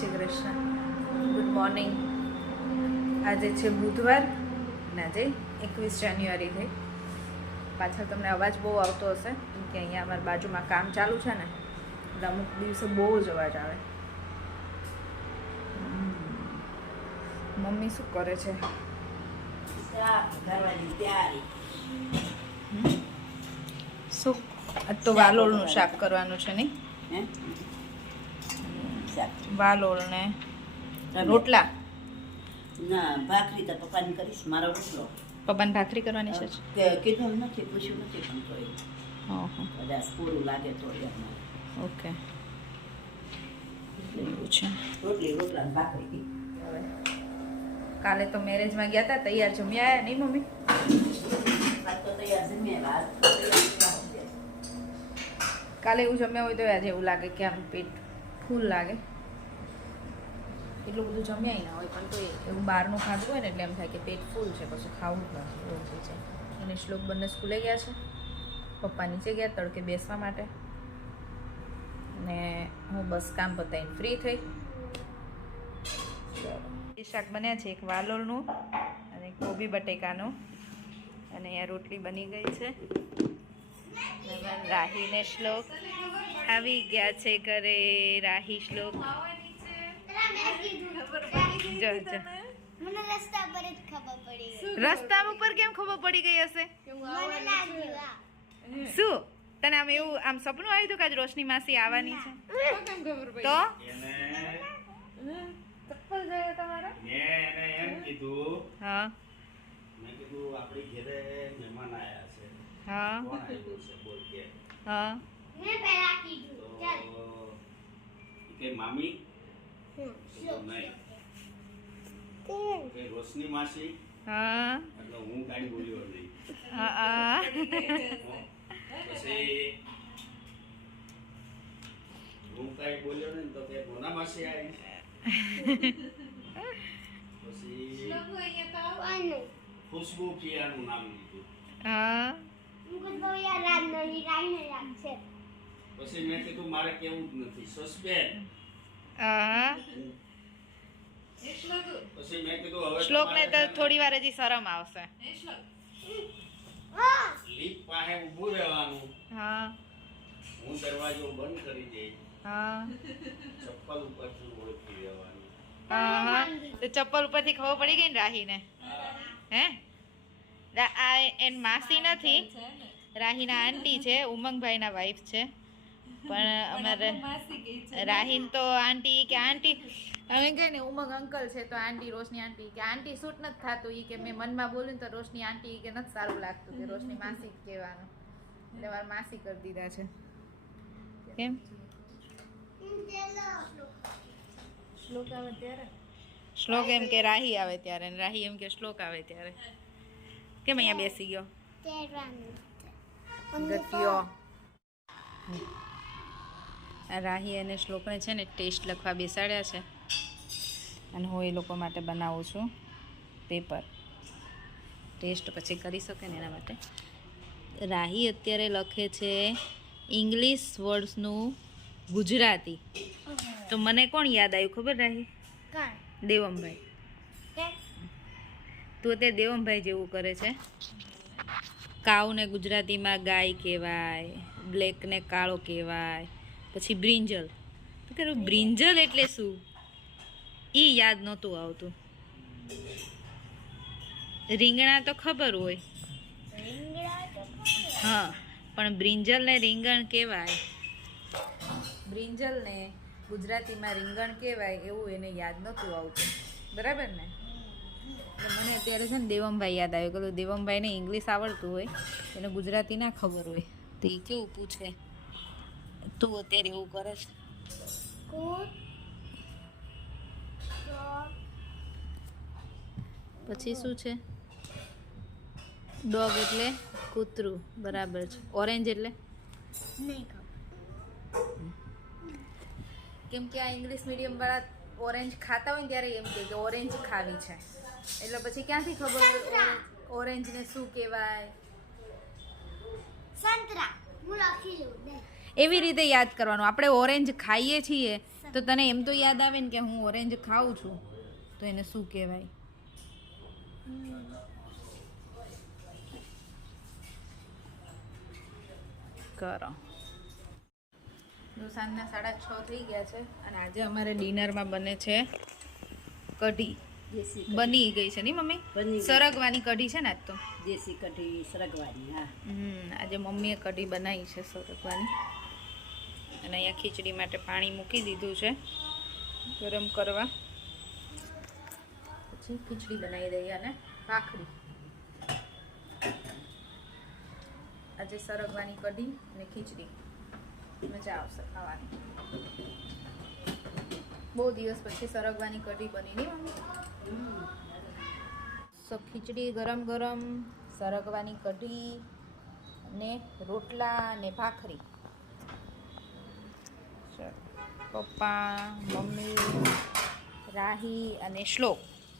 Shri Krishna. Good morning આજે છે બુધવાર. અને આજે એકવીસ જાન્યુઆરી થઈ. પાછળ તમને અવાજ બહુ આવતો હશે, કેમ કે અહીંયા અમારી બાજુમાં કામ ચાલુ છે ને, એટલે અમુક દિવસે બહુ જ અવાજ આવે. મમ્મી શું કરે છે? શું? તો વાલોળનું શાક કરવાનું છે નહીં? વાલોળ ને રોટલા? ના ભાખરી તો પપ્પાને કરીશ મારો રોટલો. પપ્પાને ભાખરી કરવાની છે કીધું નથી પૂછ્યું નથી પણ તોય. કદાચ પૂરું લાગે તો ઓકે. રોટલી રોટલા ભાખરી. કાલે તો મેરેજમાં ગયા હતા તૈયાર જમી આવ્યા નહીં મમ્મી? જમ્યા. કાલે એવું જમ્યા હોય તો આજે એવું લાગે કે આમ પેટ ફૂલ લાગે. એટલું બધું જમ્યાય ના હોય, પણ તો એવું બહારનું ખાધું હોય ને એટલે એમ થાય કે પેટ ફૂલ છે, પછી ખાવું જ નથી, એવું થઈ જાય અને શ્લોક બંને સ્કૂલે ગયા છે. પપ્પા નીચે ગયા, તડકે બેસવા માટે. ને હું બસ કામ પતાવીને ફ્રી થઈ. એ શાક બન્યા છે, એક વાલોળનું અને કોબી બટેકાનું. અને અહીંયા રોટલી બની ગઈ છે. નમન રાહી ને શ્લોક આવી ગયા છે ઘરે. રાહી શ્લોક. રસ્તા ઉપર કેમ ખબર પડી ગઈ હશે. શું? તને આમ એવું આમ સપનું આવ્યું હતું કે આજ રોશની માસી આવવાની છે? તો ચપ્પલ જોયો તમારા? મેં એને એમ કીધું હા. મેં કીધું આપણી ઘરે મહેમાન આયા છે હા. હા. મેં પહેલા કીધું. ચાલ. કે મામી? કે રોશની માસી? હા. એટલે હું કાઈ બોલ્યો નહીં. હા હા. પછી હું કાઈ બોલ્યો નહીં તો કે મોના માસી આવી. પછી ખુશ્બુ કિયાનું નામ લીધું. હા. પછી મેં કીધું મારે કેવું જ નથી. સસ્પેન્ડ પછી મેં કીધું હવે શ્લોકને તો ને થોડી વાર હજી શરમ આવશે. હા. લીપ પાસે ઊભું રહેવાનું. હા. હું દરવાજો બંધ કરી દઈશ. હા. ચપ્પલ ઉપરથી ઓળખી લેવાનું હા ચપ્પલ ઉપરથી ખબર પડી ગઈ ને રાહીને? હે? આ એન માસી નથી. રાહીના આંટી છે ઉમંગભાઈના વાઈફ છે. પણ અમારે રાહીન તો આંટી કે આંટી અમે કહે ને ઉમંગ અંકલ છે તો આંટી રોશની આંટી કે આંટી શૂટ નથી થતું એ કે મેં મનમાં બોલ્યું તો રોશની આંટી કે નથી સારું લાગતું કે રોશની માસી કહેવાનું. એટલે મારે માસી કરી દીધા છે. કેમ? શ્લોક આવે ત્યારે? શ્લોક એમ કે રાહી આવે ત્યારે રાહી એમ કે શ્લોક આવે ત્યારે. કેમ અહીંયા બેસી ગયો ગત્યો રાહી અને શ્લોકને છે ને ટેસ્ટ લખવા બેસાડ્યા છે. અને હું એ લોકો માટે બનાવું છું પેપર ટેસ્ટ પછી કરી શકે ને એના માટે. રાહી અત્યારે લખે છે ઇંગ્લિશ વર્ડ્સનું ગુજરાતી. તો મને કોણ યાદ આવ્યું ખબર રાહી? દેવમભાઈ. તું તે દેવમભાઈ જેવું કરે છે. કાઉને ગુજરાતીમાં ગાય કહેવાય, બ્લેકને કાળો કહેવાય, પછી બ્રિંજલ. તો કે બ્રિંજલ એટલે શું? એ યાદ નહોતું આવતું. રીંગણા તો ખબર હોય. હા, પણ બ્રિંજલને રીંગણ કહેવાય. બ્રિંજલને ગુજરાતીમાં રીંગણ કહેવાય એવું એને યાદ નહોતું આવતું. બરાબર ને? મને અત્યારે છે ને દેવમભાઈ યાદ આવ્યું. કે દેવમભાઈને ઇંગ્લિશ આવડતું હોય એને ગુજરાતી ના ખબર હોય. તો એ કેવું પૂછે? તું અત્યારે એવું કરે છે? પછી શું છે? ડોગ એટલે કૂતરું બરાબર છે. ઓરેન્જ એટલે? કેમ કે આ ઇંગ્લિશ મીડિયમ વાળા ઓરેન્જ ખાતા હોય ને ત્યારે એમ કે ઓરેન્જ ખાવી છે. એટલે પછી ક્યાંથી ખબર ઓરેન્જ- ઓરેન્જને શું કહેવાય? સંતરા. હું લખી લઉં એવી રીતે યાદ કરવાનું. આપણે ઓરેન્જ ખાઈએ છીએ તો તને એમ તો યાદ આવે ને કે હું ઓરેન્જ ખાઉં છું તો એને શું કહેવાય? કરો. સાંજના સાડા છ થઈ ગયા છે અને આજે અમારે ડિનરમાં બને છે કઢી. બની ગઈ છે ની મમ્મી? સરગવાની કઢી છે ને આજ તો. દેશી કઢી સરગવાની હા. આજે મમ્મીએ કઢી બનાવી છે સરગવાની. અને અહીંયા ખીચડી માટે પાણી મૂકી દીધું છે ગરમ કરવા. પછી ખીચડી બનાવી દઈએ અને ભાખરી. આજે સરગવાની કઢી અને ખીચડી. મજા આવશે ખાવાની. બહુ દિવસ પછી સરગવાની કઢી બની નહીં મમ્મી? સો ખીચડી ગરમ ગરમ સરગવાની કઢી અને રોટલા ને ભાખરી. ચલો. પપ્પા મમ્મી રાહી અને શ્લોક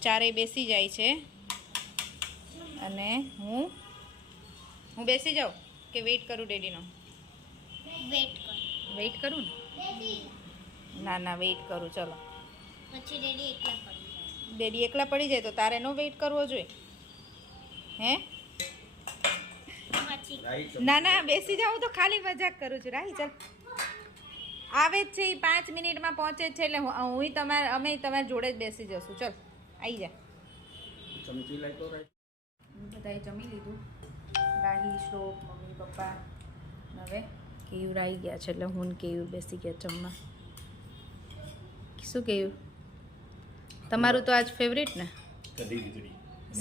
ચારેય બેસી જાય છે. અને હું? હું બેસી જાઉં કે વેઇટ કરું ડેડીનો? કર. વેઇટ કરું ને? ના ના વેઇટ કરું ચલો. પછી ડેડી એકલા પડી જાય. ડેડી એકલા પડી જાય તો તારે નો વેઇટ કરવો જોઈએ? હે? ના ના બેસી જાઉં તો ખાલી મજાક કરું છું. રાહી ચાલ. આવે જ છે એ પાંચ મિનિટમાં પહોંચે જ છે એટલે હું હું તમારે અમે તમારી જોડે જ બેસી જશું. ચલ આવી જા. ચમચી લઈ તો બધાએ જમી લીધું. રાહી શ્લોક મમ્મી પપ્પા. હવે કેવું રાહી ગયા છે એટલે હું કેવું બેસી ગયા જમવા. શું કહ્યું? તમારું તો આજ ફેવરિટ ને?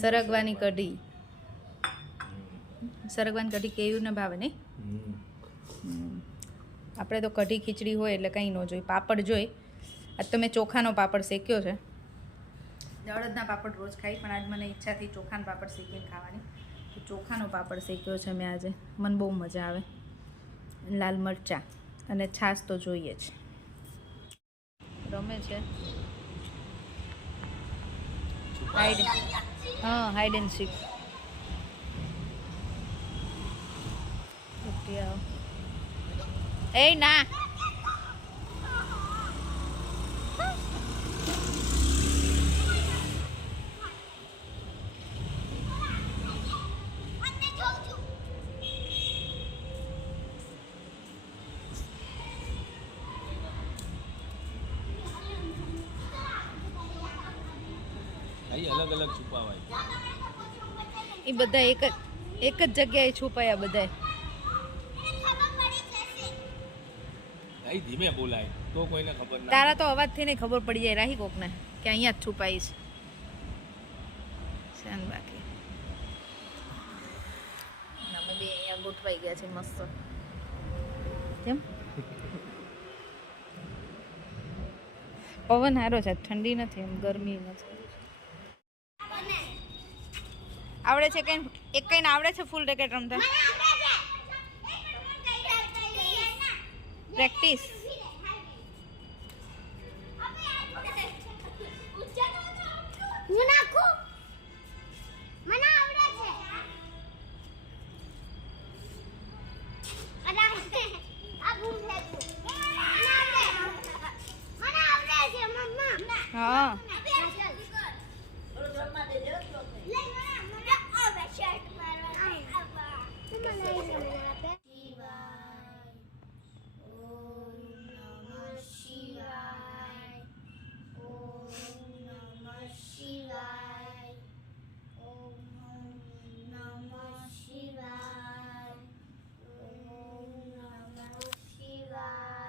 સરગવાની કઢી. સરગવાની કઢી કેવું ને ભાવે નહીં? આપણે તો કઢી ખીચડી હોય એટલે કંઈ ન જોઈએ પાપડ જોઈ. આજ તો મેં ચોખાનો પાપડ શેક્યો છે. અડદના પાપડ રોજ ખાઈ પણ આજ મને ઈચ્છાથી ચોખાનો પાપડ શેકીને ખાવાની. તો ચોખાનો પાપડ શેક્યો છે મેં આજે. મને બહુ મજા આવે. લાલ મરચાં અને છાશ તો જોઈએ જ. રમે છે હાઈડ હા હાઈડ એન્ડ સીક એ ના અલગ અલગ છુપાવાય. એ બધા એક જ એક જ જગ્યાએ છુપાયા બધા ધીમે બોલાય તો કોઈને ખબર ના તારા તો અવાજથી નહીં ખબર પડી જાય રાહી કોકને કે અહીંયા જ છુપાઈ છે શાન બાકી. અમે બે અહીંયા ગોઠવાઈ ગયા છે મસ્ત. કેમ? પવન સારો છે ઠંડી નથી એમ ગરમી નથી. આવડે છે કઈ એક કઈ આવડે છે ફૂલ રેકેટ રમતા? પ્રેક્ટિસ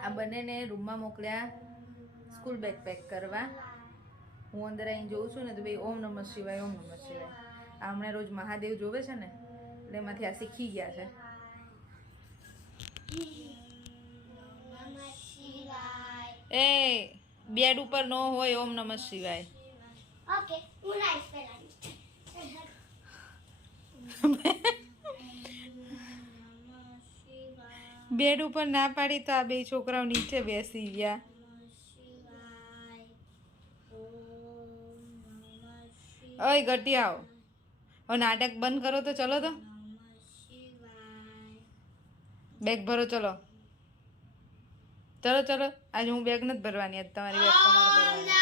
આ બંનેને રૂમમાં મોકલ્યા. સ્કૂલ બેગ પેક કરવા. હું અંદર અહીં જોઉં છું ને તો ભાઈ ઓમ નમઃ શિવાય, ઓમ નમઃ શિવાય. આ હમણાં રોજ મહાદેવ જોવે છે ને? એટલે એમાંથી આ શીખી ગયા છે. એ બેડ ઉપર નો હોય ઓમ નમઃ શિવાય. ઓકે હું લાઈફ બેડ ઉપર ના પાડી તો આ બે છોકરાઓ નીચે બેસી ગયા. ઓય ગટી આવો નાટક બંધ કરો તો ચલો તો. બેગ ભરો ચલો. ચલો ચલો. આજે હું બેગ નથી ભરવાની આજ તમારી બેગ તમારે ભરવાની.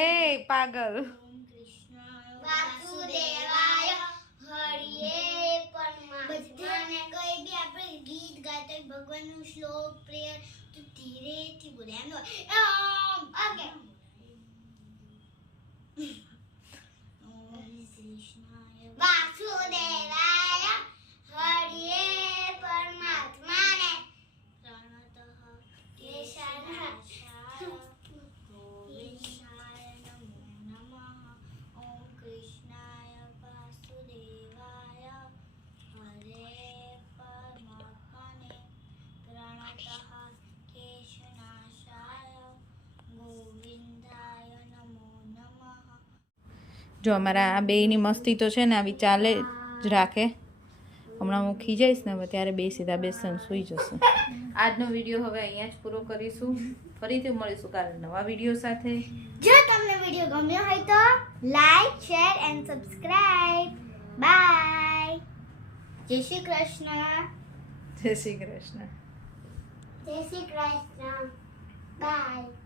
એ પાગલ. ગીત ગાતા હોય, ભગવાનનું શ્લોક પ્રેયર. તો ધીરેથી બોલે એમ ઓકે. Vasudevaya Hariye જો અમારા આ બેયની મસ્તી તો છે ને આવી ચાલે જ રાખે. હમણાં હું ખીજાઈશ ને હવે ત્યારે બે સીધા બેસન સૂઈ જશું. આજનો વીડિયો હવે અહીંયા જ પૂરો કરીશું. ફરીથી મળીશું કાલે નવા વીડિયો સાથે. જો તમને વીડિયો ગમ્યો હોય તો like share and subscribe bye. Jai Shri Krishna. જય શ્રી કૃષ્ણ. જય શ્રી કૃષ્ણ. બાય.